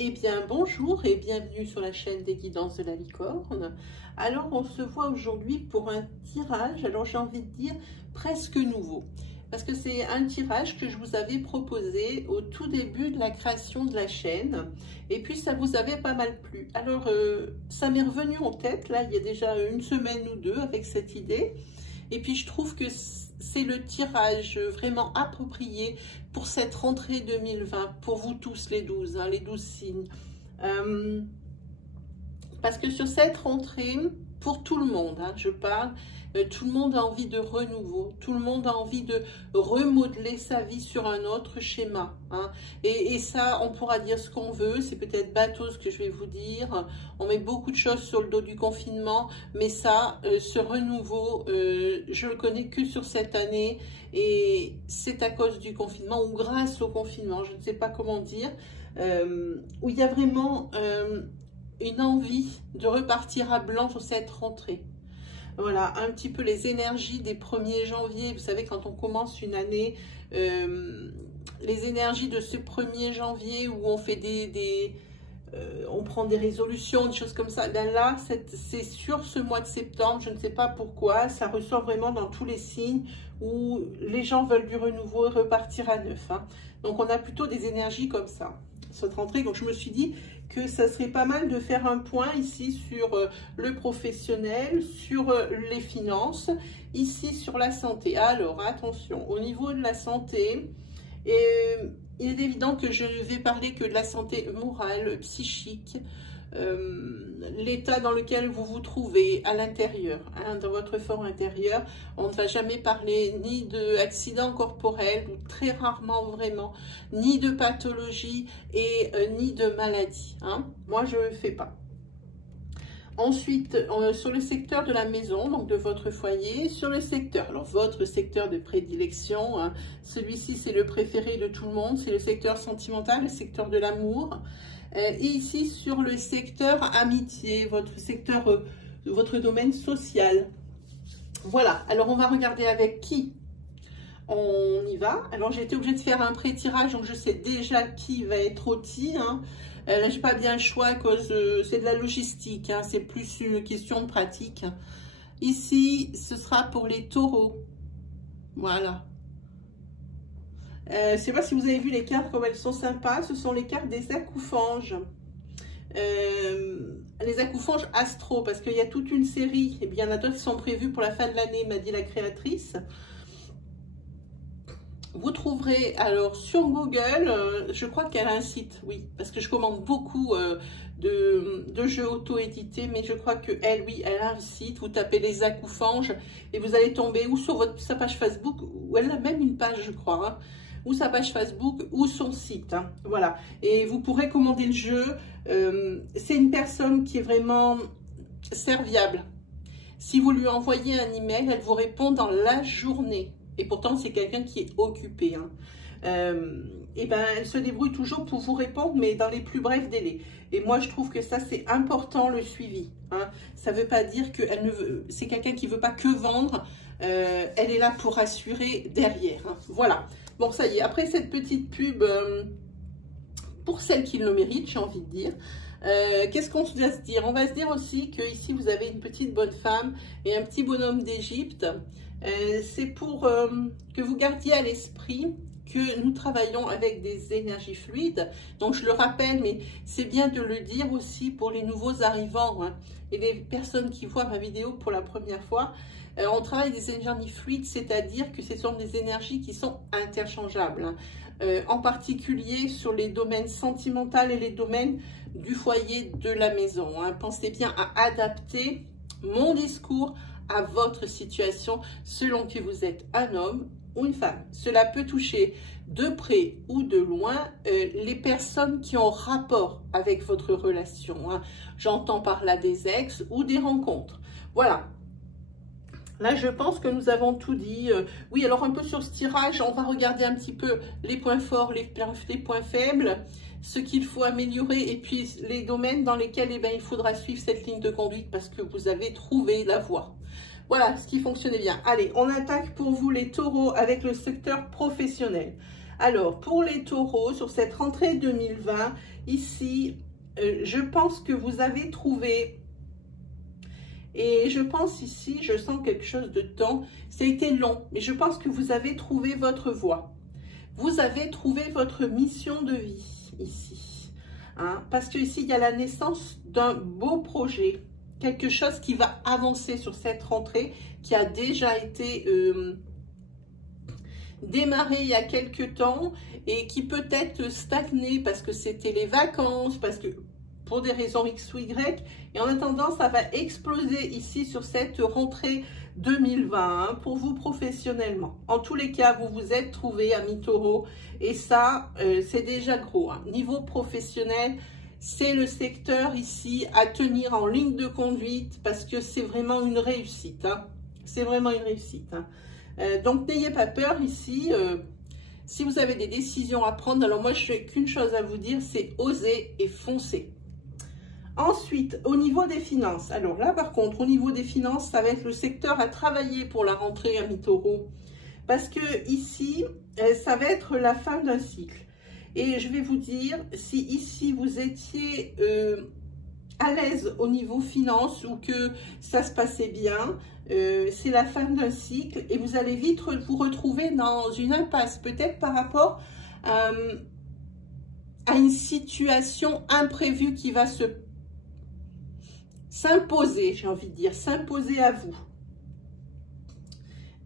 Eh bien, bonjour et bienvenue sur la chaîne des guidances de la licorne. Alors, on se voit aujourd'hui pour un tirage, alors j'ai envie de dire presque nouveau. Parce que c'est un tirage que je vous avais proposé au tout début de la création de la chaîne. Et puis, ça vous avait pas mal plu. Alors, ça m'est revenu en tête, là, il y a déjà une semaine ou deux avec cette idée. Et puis, je trouve que c'est le tirage vraiment approprié pour cette rentrée 2020, pour vous tous les 12, les 12 signes. Parce que sur cette rentrée, pour tout le monde, je parle, tout le monde a envie de renouveau, tout le monde a envie de remodeler sa vie sur un autre schéma. Et ça, on pourra dire ce qu'on veut, c'est peut-être bateau ce que je vais vous dire, on met beaucoup de choses sur le dos du confinement, mais ça, ce renouveau, je le connais que sur cette année, et c'est à cause du confinement, ou grâce au confinement, je ne sais pas comment dire, où il y a vraiment une envie de repartir à blanc sur cette rentrée. Voilà, un petit peu les énergies des 1er janvier. Vous savez, quand on commence une année, les énergies de ce 1er janvier où on fait on prend des résolutions, des choses comme ça. Là, c'est sur ce mois de septembre, je ne sais pas pourquoi, ça ressort vraiment dans tous les signes où les gens veulent du renouveau et repartir à neuf. Donc, on a plutôt des énergies comme ça, cette rentrée. Donc, je me suis dit que ça serait pas mal de faire un point ici sur le professionnel, sur les finances, ici sur la santé. Alors, attention, au niveau de la santé, il est évident que je ne vais parler que de la santé morale, psychique, l'état dans lequel vous vous trouvez à l'intérieur, dans votre fort intérieur. On ne va jamais parler ni d'accident corporel, ou très rarement vraiment, ni de pathologie et ni de maladie. Moi, je ne le fais pas. Ensuite, sur le secteur de la maison, donc de votre foyer, sur le secteur, alors votre secteur de prédilection, celui-ci c'est le préféré de tout le monde, c'est le secteur sentimental, le secteur de l'amour. Et ici sur le secteur amitié, votre secteur, votre domaine social. Voilà, alors on va regarder avec qui on y va. Alors j'ai été obligée de faire un pré-tirage, donc je sais déjà qui va être outil. Là, j'ai pas bien le choix à cause c'est de la logistique, c'est plus une question de pratique. Ici, ce sera pour les taureaux. Voilà. Je sais pas si vous avez vu les cartes, comme elles sont sympas. Ce sont les cartes des acoufanges. Les acoufanges astro, parce qu'il y a toute une série, et bien il y en a d'autres qui sont prévues pour la fin de l'année, m'a dit la créatrice. Vous trouverez alors sur Google, je crois qu'elle a un site, oui, parce que je commande beaucoup de jeux auto-édités, mais je crois qu'elle, oui, elle a un site. Vous tapez les acoufanges et vous allez tomber ou sur sa page Facebook, ou elle a même une page, je crois, ou sa page Facebook ou son site. Voilà, et vous pourrez commander le jeu. C'est une personne qui est vraiment serviable. Si vous lui envoyez un email, elle vous répond dans la journée. Et pourtant, c'est quelqu'un qui est occupé. Et ben, elle se débrouille toujours pour vous répondre, mais dans les plus brefs délais. Et moi, je trouve que ça, c'est important, le suivi. Ça ne veut pas dire que c'est quelqu'un qui ne veut pas que vendre. Elle est là pour assurer derrière. Voilà. Bon, ça y est. Après cette petite pub, pour celles qui le méritent, j'ai envie de dire, qu'est-ce qu'on va se dire? On va se dire aussi que ici, vous avez une petite bonne femme et un petit bonhomme d'Égypte. C'est pour que vous gardiez à l'esprit que nous travaillons avec des énergies fluides. Donc, je le rappelle, mais c'est bien de le dire aussi pour les nouveaux arrivants et les personnes qui voient ma vidéo pour la première fois. On travaille des énergies fluides, c'est-à-dire que ce sont des énergies qui sont interchangeables. En particulier sur les domaines sentimentaux et les domaines du foyer de la maison. Pensez bien à adapter mon discours à votre situation selon que vous êtes un homme ou une femme. Cela peut toucher de près ou de loin les personnes qui ont rapport avec votre relation. J'entends par là des ex ou des rencontres. Voilà. Là, je pense que nous avons tout dit. Oui, alors un peu sur ce tirage, on va regarder un petit peu les points forts, les points faibles, ce qu'il faut améliorer et puis les domaines dans lesquels il faudra suivre cette ligne de conduite parce que vous avez trouvé la voie. Voilà ce qui fonctionnait bien. Allez, on attaque pour vous les taureaux avec le secteur professionnel. Alors, pour les taureaux, sur cette rentrée 2020, ici, je pense que vous avez trouvé, et je pense ici, je sens quelque chose de temps, ça a été long, mais je pense que vous avez trouvé votre voie. Vous avez trouvé votre mission de vie, ici. Hein, parce que ici, il y a la naissance d'un beau projet, quelque chose qui va avancer sur cette rentrée, qui a déjà été démarré il y a quelques temps et qui peut être stagné parce que c'était les vacances, parce que pour des raisons X ou Y, et en attendant, ça va exploser ici sur cette rentrée 2020 pour vous professionnellement. En tous les cas, vous vous êtes trouvé, amis taureaux, et ça, c'est déjà gros. Hein. Niveau professionnel, c'est le secteur ici à tenir en ligne de conduite parce que c'est vraiment une réussite. Hein. C'est vraiment une réussite. Hein. Donc, n'ayez pas peur ici. Si vous avez des décisions à prendre, alors moi, je n'ai qu'une chose à vous dire, c'est oser et foncer. Ensuite, au niveau des finances. Alors là, par contre, au niveau des finances, ça va être le secteur à travailler pour la rentrée, amis taureaux. Parce que ici, ça va être la fin d'un cycle. Et je vais vous dire, si ici, vous étiez à l'aise au niveau finance ou que ça se passait bien, c'est la fin d'un cycle et vous allez vite vous retrouver dans une impasse, peut-être par rapport à une situation imprévue qui va s'imposer, j'ai envie de dire, s'imposer à vous.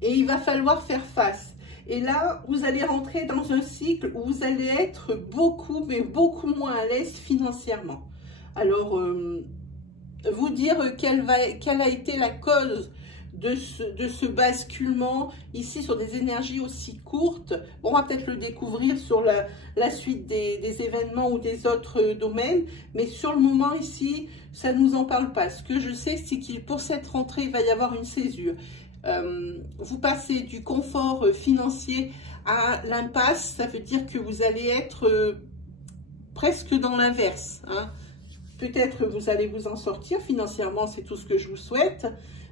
Et il va falloir faire face. Et là, vous allez rentrer dans un cycle où vous allez être beaucoup, mais beaucoup moins à l'aise financièrement. Alors, vous dire quelle a été la cause de ce basculement ici sur des énergies aussi courtes. Bon, on va peut-être le découvrir sur la suite des événements ou des autres domaines, mais sur le moment ici, ça ne nous en parle pas. Ce que je sais, c'est que pour cette rentrée, il va y avoir une césure. Vous passez du confort financier à l'impasse, ça veut dire que vous allez être presque dans l'inverse. Hein. Peut-être vous allez vous en sortir financièrement, c'est tout ce que je vous souhaite,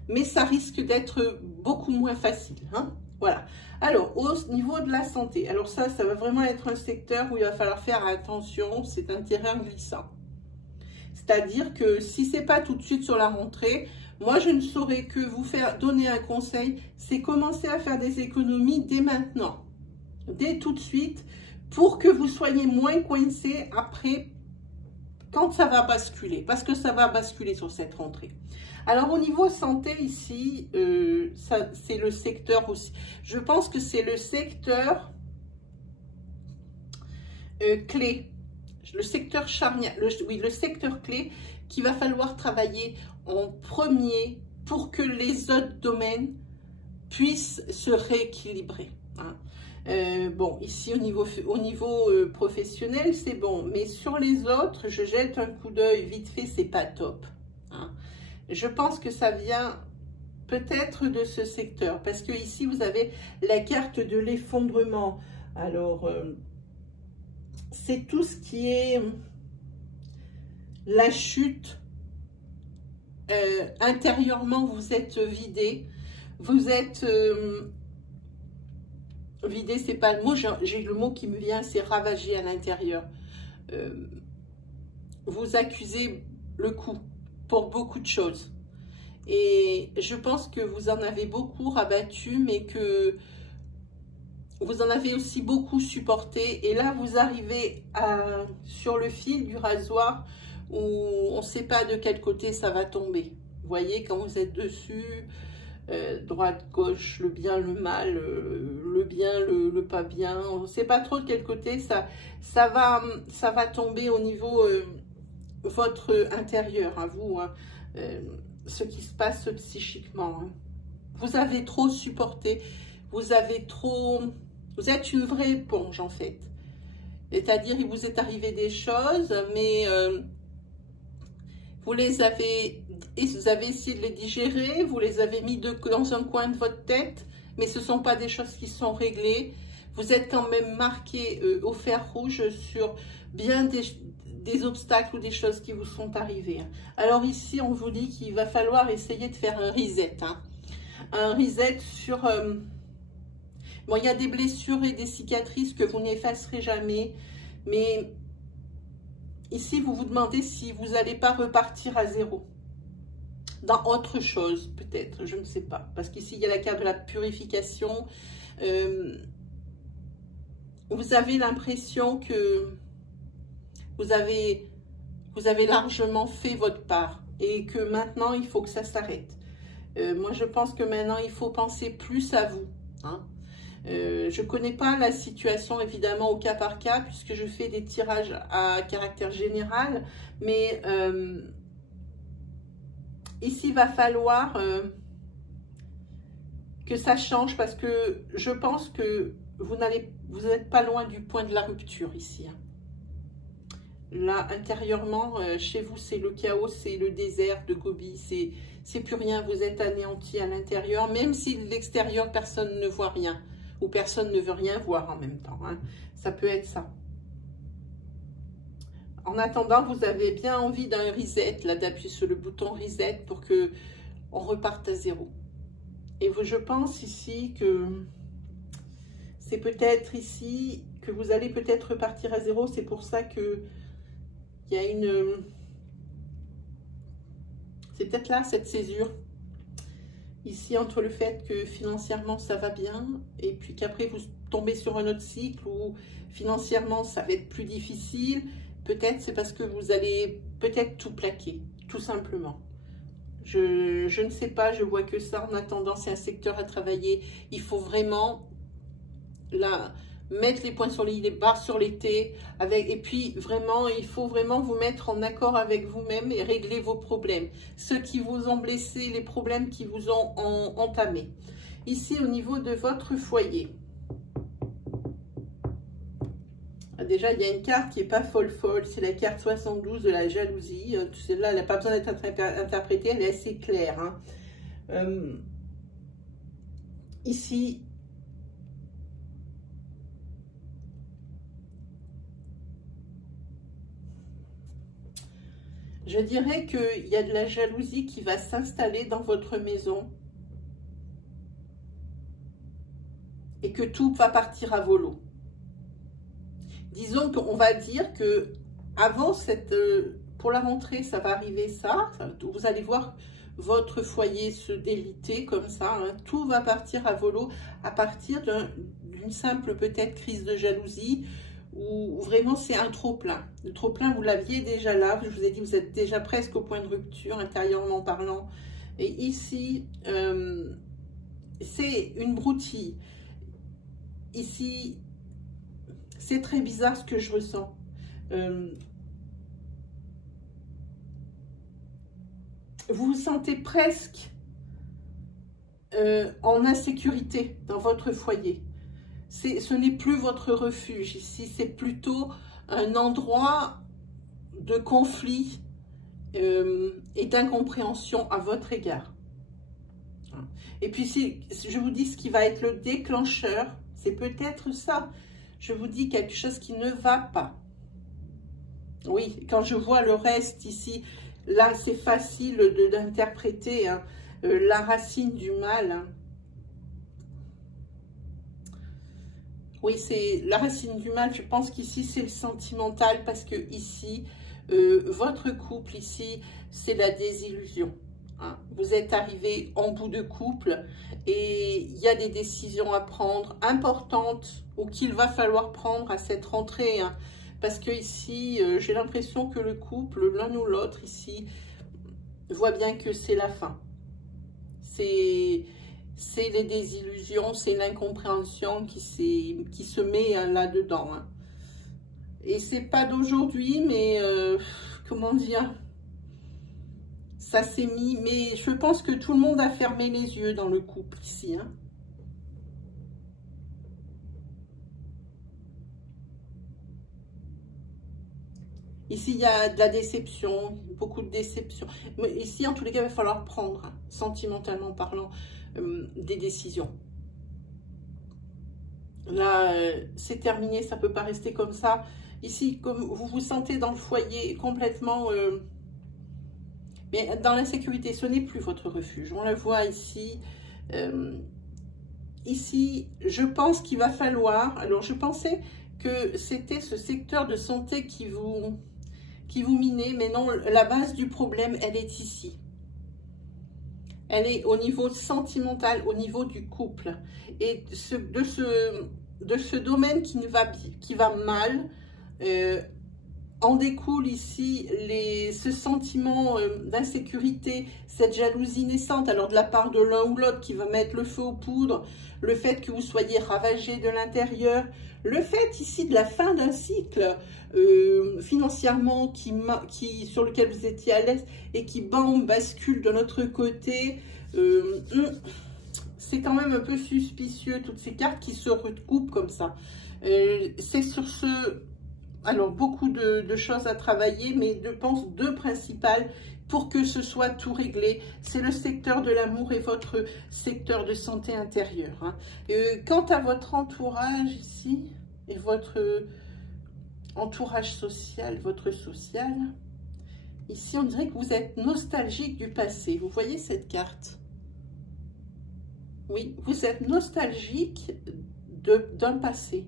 mais ça risque d'être beaucoup moins facile. Hein. Voilà. Alors, au niveau de la santé, alors ça va vraiment être un secteur où il va falloir faire attention, c'est un terrain glissant. C'est-à-dire que si ce n'est pas tout de suite sur la rentrée, moi je ne saurais que vous donner un conseil, c'est commencer à faire des économies dès maintenant, dès tout de suite, pour que vous soyez moins coincés après quand ça va basculer, parce que ça va basculer sur cette rentrée. Alors au niveau santé ici, c'est le secteur aussi, je pense que c'est le secteur clé, le secteur charnière, oui, le secteur clé qu'il va falloir travailler en premier pour que les autres domaines puissent se rééquilibrer. Hein. Bon, ici au niveau professionnel, c'est bon, mais sur les autres, je jette un coup d'œil vite fait, c'est pas top. Hein. Je pense que ça vient peut-être de ce secteur, parce que ici vous avez la carte de l'effondrement. Alors, c'est tout ce qui est la chute. Intérieurement, vous êtes vidé. Vous êtes vidé, c'est pas le mot, j'ai le mot qui me vient, c'est ravagé à l'intérieur. Vous accusez le coup pour beaucoup de choses. Et je pense que vous en avez beaucoup rabattu, mais que vous en avez aussi beaucoup supporté. Et là, vous arrivez sur le fil du rasoir où on ne sait pas de quel côté ça va tomber. Vous voyez, quand vous êtes dessus, droite, gauche, le bien, le mal, le bien, le pas bien, on ne sait pas trop de quel côté ça va tomber au niveau votre intérieur, à vous, hein, ce qui se passe psychiquement. Hein. Vous avez trop supporté, vous êtes une vraie éponge en fait. C'est-à-dire, il vous est arrivé des choses, mais vous avez essayé de les digérer, vous les avez mis dans un coin de votre tête, mais ce ne sont pas des choses qui sont réglées. Vous êtes quand même marqué au fer rouge sur bien des obstacles ou des choses qui vous sont arrivées. Alors ici, on vous dit qu'il va falloir essayer de faire un reset. Hein. Un reset sur Bon, il y a des blessures et des cicatrices que vous n'effacerez jamais, mais ici, vous vous demandez si vous n'allez pas repartir à zéro. Dans autre chose, peut-être, je ne sais pas. Parce qu'ici, il y a la carte de la purification. Vous avez l'impression que vous avez largement fait votre part et que maintenant, il faut que ça s'arrête. Moi, je pense que maintenant, il faut penser plus à vous. Hein. Je ne connais pas la situation, évidemment, au cas par cas, puisque je fais des tirages à caractère général. Mais ici, il va falloir que ça change parce que je pense que vous n'êtes pas loin du point de la rupture ici. Hein. Là, intérieurement, chez vous, c'est le chaos, c'est le désert de Gobi, c'est plus rien, vous êtes anéanti à l'intérieur, même si de l'extérieur, personne ne voit rien, ou personne ne veut rien voir en même temps. Hein. Ça peut être ça. En attendant, vous avez bien envie d'un reset, là, d'appuyer sur le bouton reset pour que on reparte à zéro. Et je pense ici que c'est peut-être ici que vous allez peut-être repartir à zéro, c'est pour ça que il y a une... C'est peut-être là, cette césure. Ici, entre le fait que financièrement, ça va bien, et puis qu'après, vous tombez sur un autre cycle où financièrement, ça va être plus difficile. Peut-être c'est parce que vous allez peut-être tout plaquer, tout simplement. Je ne sais pas, je vois que ça. En attendant, c'est un secteur à travailler. Il faut vraiment... là, mettre les points sur les i, les barres sur les t, et puis vraiment, il faut vraiment vous mettre en accord avec vous-même et régler vos problèmes. Ceux qui vous ont blessé, les problèmes qui vous ont entamé. Ici, au niveau de votre foyer. Déjà, il y a une carte qui n'est pas folle, c'est la carte 72 de la jalousie. Celle-là, elle n'a pas besoin d'être interprétée, elle est assez claire. Hein. Ici, je dirais qu'il y a de la jalousie qui va s'installer dans votre maison et que tout va partir à volo. Disons qu'on va dire que avant pour la rentrée, ça va arriver ça. Vous allez voir votre foyer se déliter comme ça. Hein, tout va partir à volo à partir d'une simple peut-être crise de jalousie. Où vraiment c'est un trop-plein. Le trop-plein, vous l'aviez déjà là. Je vous ai dit, vous êtes déjà presque au point de rupture, intérieurement parlant. Et ici, c'est une broutille. Ici, c'est très bizarre ce que je ressens. Vous vous sentez presque en insécurité dans votre foyer. Ce n'est plus votre refuge ici, c'est plutôt un endroit de conflit et d'incompréhension à votre égard. Et puis si je vous dis ce qui va être le déclencheur, c'est peut-être ça. Je vous dis quelque chose qui ne va pas. Oui, quand je vois le reste ici, là c'est facile d'interpréter hein, la racine du mal. Hein. Oui, c'est la racine du mal. Je pense qu'ici, c'est le sentimental parce que ici, votre couple, ici, c'est la désillusion. Hein. Vous êtes arrivé en bout de couple et il y a des décisions à prendre importantes ou qu'il va falloir prendre à cette rentrée. Hein. Parce que ici, j'ai l'impression que le couple, l'un ou l'autre, ici, voit bien que c'est la fin. C'est les désillusions, c'est l'incompréhension qui se met là-dedans. Hein. Et c'est pas d'aujourd'hui, mais comment dire, ça s'est mis. Mais je pense que tout le monde a fermé les yeux dans le couple ici. Hein. Ici, il y a de la déception, beaucoup de déception. Mais ici, en tous les cas, il va falloir prendre, hein, sentimentalement parlant, des décisions. Là, c'est terminé, ça ne peut pas rester comme ça. Ici, comme vous vous sentez dans le foyer complètement... mais dans l'insécurité, ce n'est plus votre refuge. On le voit ici. ici, je pense qu'il va falloir... Alors, je pensais que c'était ce secteur de santé qui vous minait, mais non, la base du problème, elle est ici. Elle est au niveau sentimental, au niveau du couple. Et de ce domaine qui va mal, en découle ici ce sentiment d'insécurité, cette jalousie naissante, alors de la part de l'un ou l'autre qui va mettre le feu aux poudres, le fait que vous soyez ravagé de l'intérieur, le fait ici de la fin d'un cycle financièrement sur lequel vous étiez à l'aise et qui bascule de notre côté. C'est quand même un peu suspicieux, toutes ces cartes qui se recoupent comme ça. C'est sur ce... Alors, beaucoup de choses à travailler, mais je pense deux principales pour que ce soit tout réglé. C'est le secteur de l'amour et votre secteur de santé intérieure. Hein. Quant à votre entourage ici, et votre entourage social, votre social, ici on dirait que vous êtes nostalgique du passé. Vous voyez cette carte? Oui, vous êtes nostalgique d'un passé.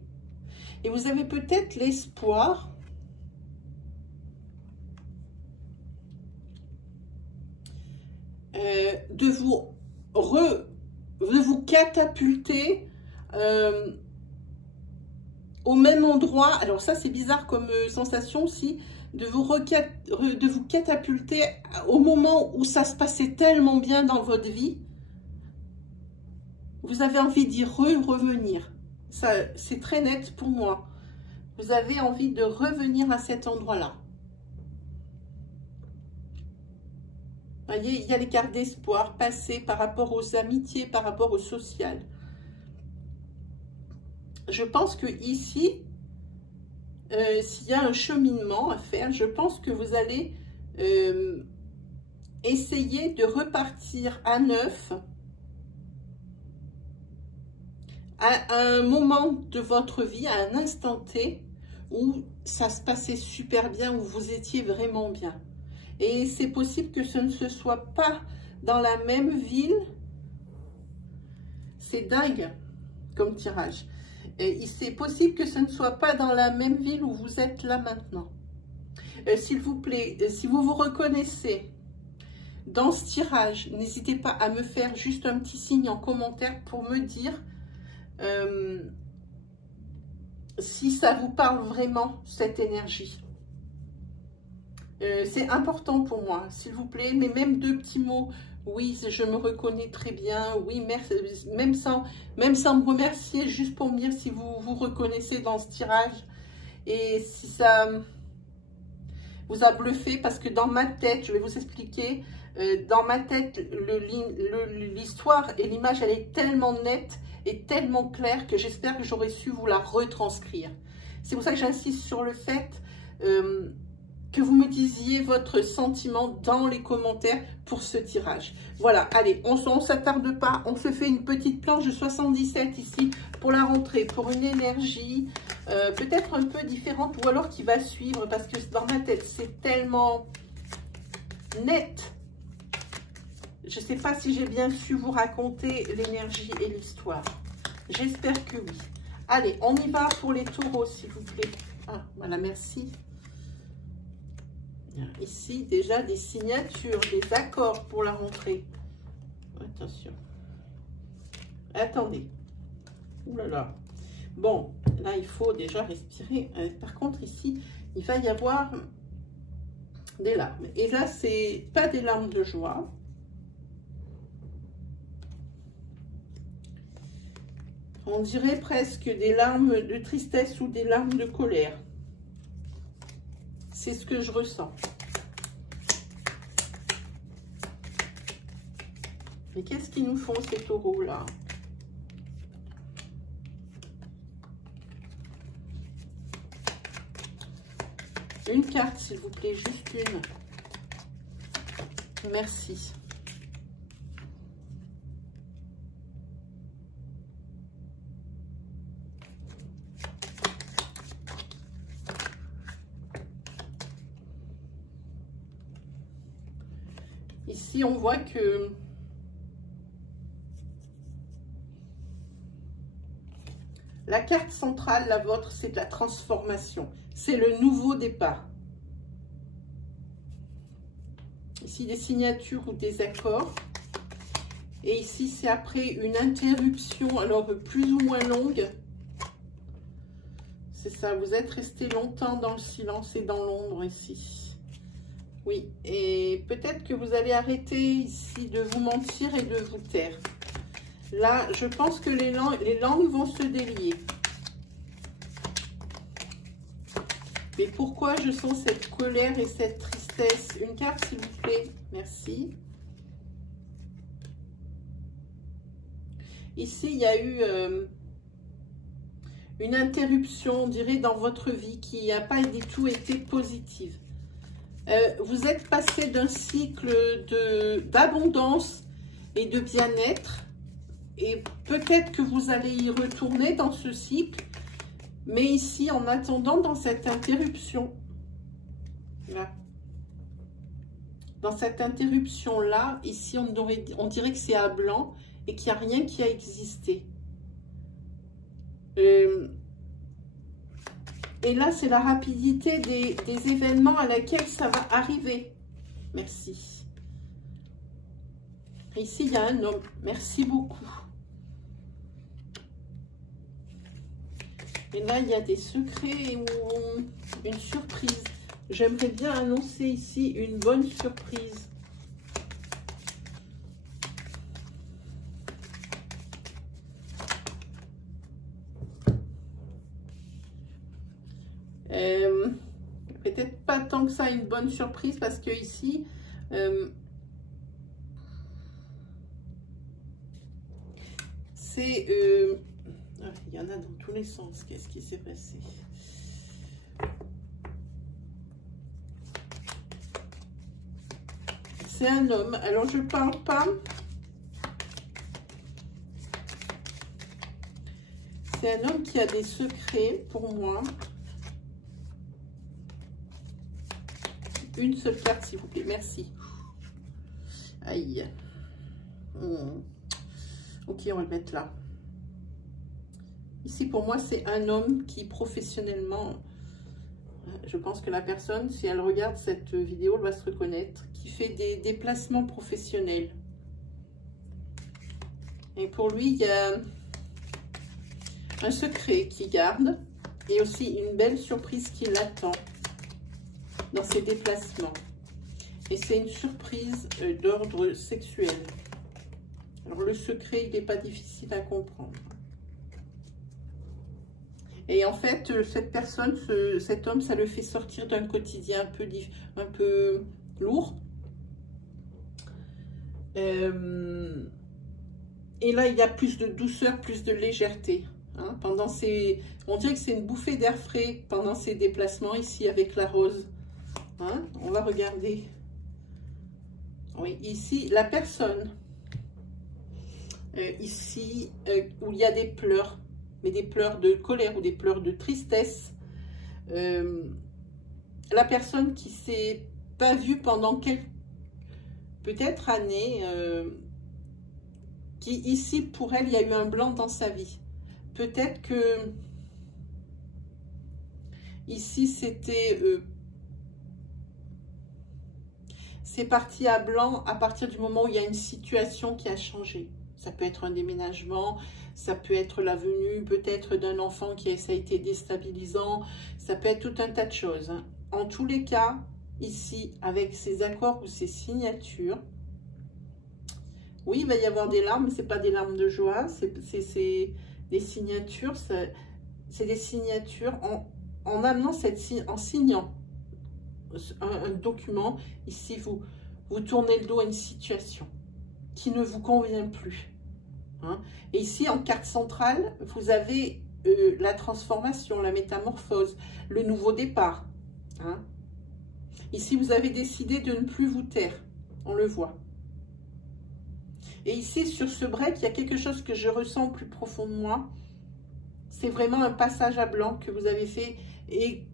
Et vous avez peut-être l'espoir de vous catapulter au même endroit. Alors ça, c'est bizarre comme sensation aussi, de vous catapulter au moment où ça se passait tellement bien dans votre vie. Vous avez envie d'y revenir. Ça, c'est très net pour moi. Vous avez envie de revenir à cet endroit-là. Vous voyez, il y a les cartes d'espoir passées par rapport aux amitiés, par rapport au social. Je pense que ici, s'il y a un cheminement à faire, je pense que vous allez essayer de repartir à neuf à un moment de votre vie, à un instant T, où ça se passait super bien, où vous étiez vraiment bien. Et c'est possible que ce ne soit pas dans la même ville. C'est dingue comme tirage. C'est possible que ce ne soit pas dans la même ville où vous êtes là maintenant. S'il vous plaît, si vous vous reconnaissez dans ce tirage, n'hésitez pas à me faire juste un petit signe en commentaire pour me dire si ça vous parle vraiment, cette énergie. C'est important pour moi, s'il vous plaît, mais même deux petits mots. Oui, je me reconnais très bien. Oui, merci, même sans me remercier, juste pour me dire si vous vous reconnaissez dans ce tirage. Et si ça vous a bluffé, parce que dans ma tête, je vais vous expliquer, dans ma tête, l'histoire et l'image, elle est tellement nette et tellement claire que j'espère que j'aurais su vous la retranscrire. C'est pour ça que j'insiste sur le fait que vous me disiez votre sentiment dans les commentaires pour ce tirage. Voilà, allez, on ne s'attarde pas, on se fait une petite planche de 77 ici pour la rentrée, pour une énergie peut-être un peu différente ou alors qui va suivre, parce que dans ma tête, c'est tellement net. Je ne sais pas si j'ai bien su vous raconter l'énergie et l'histoire. J'espère que oui. Allez, on y va pour les taureaux, s'il vous plaît. Ah, voilà, merci. Ici, déjà, des signatures, des accords pour la rentrée. Attention. Attendez. Ouh là là. Bon, là, il faut déjà respirer. Par contre, ici, il va y avoir des larmes. Et là, c'est pas des larmes de joie. On dirait presque des larmes de tristesse ou des larmes de colère. C'est ce que je ressens. Mais qu'est-ce qu'ils nous font, ces taureaux-là? Une carte, s'il vous plaît, juste une. Merci. Ici, on voit que La carte centrale, la vôtre, c'est de la transformation. C'est le nouveau départ. Ici, des signatures ou des accords. Et ici, c'est après une interruption, alors plus ou moins longue. C'est ça, vous êtes resté longtemps dans le silence et dans l'ombre ici. Oui, et peut-être que vous allez arrêter ici de vous mentir et de vous taire. Là, je pense que les langues vont se délier. Mais pourquoi je sens cette colère et cette tristesse? Une carte, s'il vous plaît. Merci. Ici, il y a eu une interruption, on dirait, dans votre vie qui n'a pas du tout été positive. Vous êtes passé d'un cycle d'abondance et de bien-être. Et peut-être que vous allez y retourner dans ce cycle. Mais ici, en attendant, dans cette interruption, là, dans cette interruption-là, ici, on dirait que c'est à blanc et qu'il n'y a rien qui a existé. Et là, c'est la rapidité des événements à laquelle ça va arriver. Merci. Ici, il y a un homme. Merci beaucoup. Et là, il y a des secrets ou une surprise. J'aimerais bien annoncer ici une bonne surprise. Peut-être pas tant que ça une bonne surprise parce que ici, c'est... il y en a dans tous les sens. Qu'est-ce qui s'est passé? C'est un homme. Alors, je parle pas... C'est un homme qui a des secrets pour moi. Une seule carte, s'il vous plaît. Merci. Aïe. Ok, on va le mettre là. Ici, pour moi, c'est un homme qui, professionnellement, je pense que la personne, si elle regarde cette vidéo, elle va se reconnaître, qui fait des déplacements professionnels. Et pour lui, il y a un secret qu'il garde et aussi une belle surprise qui l'attend dans ses déplacements. Et c'est une surprise d'ordre sexuel. Alors, le secret, il n'est pas difficile à comprendre. Et en fait, cette personne, cet homme, ça le fait sortir d'un quotidien un peu lourd. Et là, il y a plus de douceur, plus de légèreté. Hein, on dirait que c'est une bouffée d'air frais pendant ces déplacements ici avec la rose. Hein, on va regarder. Oui, ici, la personne. Ici, où il y a des pleurs. Mais des pleurs de colère ou des pleurs de tristesse. La personne qui s'est pas vue pendant quelques peut-être années, qui ici pour elle il y a eu un blanc dans sa vie. Peut-être que ici c'était c'est parti à blanc à partir du moment où il y a une situation qui a changé. Ça peut être un déménagement, ça peut être la venue peut-être d'un enfant ça a été déstabilisant, ça peut être tout un tas de choses. Hein. En tous les cas, ici, avec ces accords ou ces signatures, oui, il va y avoir des larmes, mais ce n'est pas des larmes de joie, c'est des signatures, c'est des signatures en amenant en signant un document. Ici, vous tournez le dos à une situation qui ne vous convient plus. Hein. Et ici, en carte centrale, vous avez la transformation, la métamorphose, le nouveau départ. Hein. Ici, vous avez décidé de ne plus vous taire. On le voit. Et ici, sur ce break, il y a quelque chose que je ressens au plus profond de moi. C'est vraiment un passage à blanc que vous avez fait. Et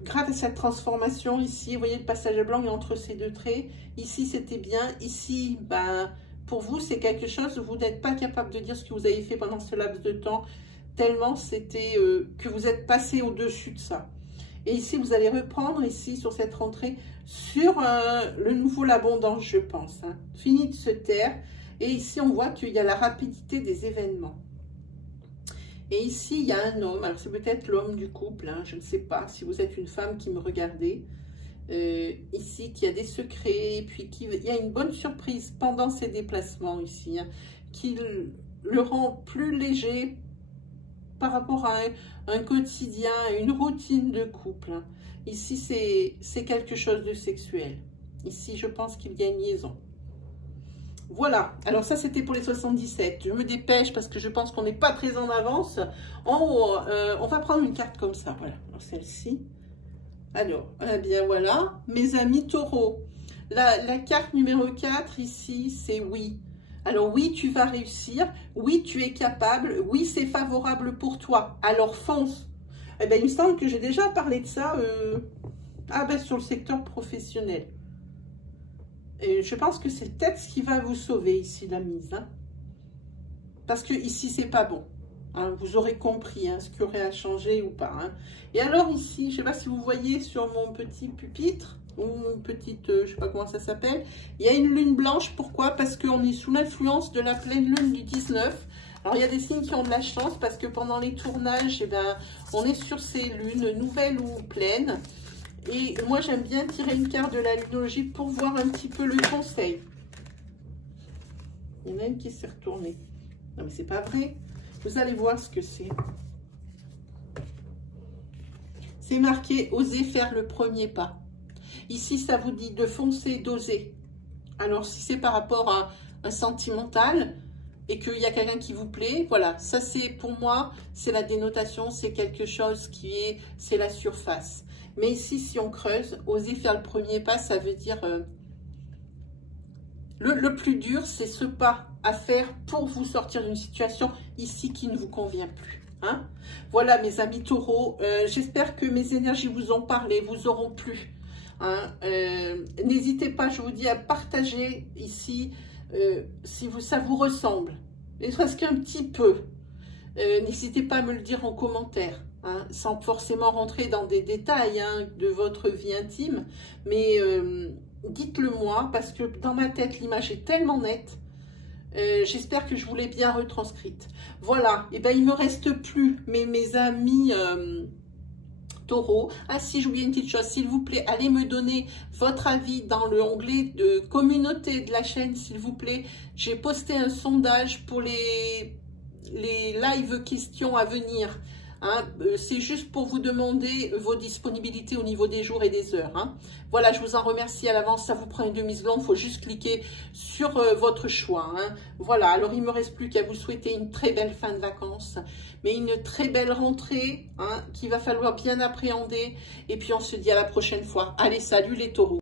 grâce à cette transformation, ici, vous voyez le passage à blanc est entre ces deux traits. Ici, c'était bien. Ici, ben, pour vous, c'est quelque chose où vous n'êtes pas capable de dire ce que vous avez fait pendant ce laps de temps. tellement c'était que vous êtes passé au-dessus de ça. Et ici, vous allez reprendre ici sur cette rentrée sur le nouveau l'abondance, je pense. Hein. Fini de se taire. Et ici, on voit qu'il y a la rapidité des événements. Et ici, il y a un homme. Alors, c'est peut-être l'homme du couple. Hein, je ne sais pas si vous êtes une femme qui me regardez. Ici, qui a des secrets. Et puis, il y a une bonne surprise pendant ses déplacements ici. Hein, qui le rend plus léger par rapport à un quotidien, une routine de couple. Hein. Ici, c'est quelque chose de sexuel. Ici, je pense qu'il y a une liaison. Voilà, alors ça c'était pour les 77. Je me dépêche parce que je pense qu'on n'est pas très en avance. En haut, on va prendre une carte comme ça. Voilà, celle-ci. Alors, eh bien voilà, mes amis taureaux. La carte numéro 4 ici, c'est oui. Alors oui, tu vas réussir. Oui, tu es capable. Oui, c'est favorable pour toi. Alors fonce. Eh bien, il me semble que j'ai déjà parlé de ça sur le secteur professionnel. Et je pense que c'est peut-être ce qui va vous sauver ici, la mise. Hein. Parce que ici, c'est pas bon. Hein. Vous aurez compris hein, ce qu'il y aurait à changer ou pas. Hein. Et alors ici, je ne sais pas si vous voyez sur mon petit pupitre, ou une petite, je ne sais pas comment ça s'appelle, il y a une lune blanche. Pourquoi? Parce qu'on est sous l'influence de la pleine lune du 19. Alors, il y a des signes qui ont de la chance parce que pendant les tournages, eh ben, on est sur ces lunes, nouvelles ou pleines. Et moi, j'aime bien tirer une carte de la lunologie pour voir un petit peu le conseil. Il y en a une qui s'est retournée. Non, mais c'est pas vrai. Vous allez voir ce que c'est. C'est marqué « Osez faire le premier pas ». Ici, ça vous dit de foncer, d'oser. Alors, si c'est par rapport à un sentimental et qu'il y a quelqu'un qui vous plaît, voilà. Ça, c'est pour moi, c'est la dénotation. C'est quelque chose qui est, c'est la surface. Mais ici, si on creuse, oser faire le premier pas, ça veut dire... le plus dur, c'est ce pas à faire pour vous sortir d'une situation ici qui ne vous convient plus. Hein? Voilà, mes amis taureaux. J'espère que mes énergies vous ont parlé, vous auront plu. Hein? N'hésitez pas, je vous dis, à partager ici si ça vous ressemble. Ne serait-ce qu'un petit peu. N'hésitez pas à me le dire en commentaire. Hein, sans forcément rentrer dans des détails hein, de votre vie intime, mais dites-le moi, parce que dans ma tête, l'image est tellement nette, j'espère que je vous l'ai bien retranscrite. Voilà, et ben il me reste plus, mes amis taureaux. Ah si, j'ai oublié une petite chose, s'il vous plaît, allez me donner votre avis dans le onglet de communauté de la chaîne, s'il vous plaît. J'ai posté un sondage pour les live questions à venir. Hein, c'est juste pour vous demander vos disponibilités au niveau des jours et des heures. Hein. Voilà, je vous en remercie à l'avance. Ça vous prend une demi-seconde. Il faut juste cliquer sur votre choix. Hein. Voilà, alors il ne me reste plus qu'à vous souhaiter une très belle fin de vacances, mais une très belle rentrée hein, qu'il va falloir bien appréhender. Et puis on se dit à la prochaine fois. Allez, salut les taureaux.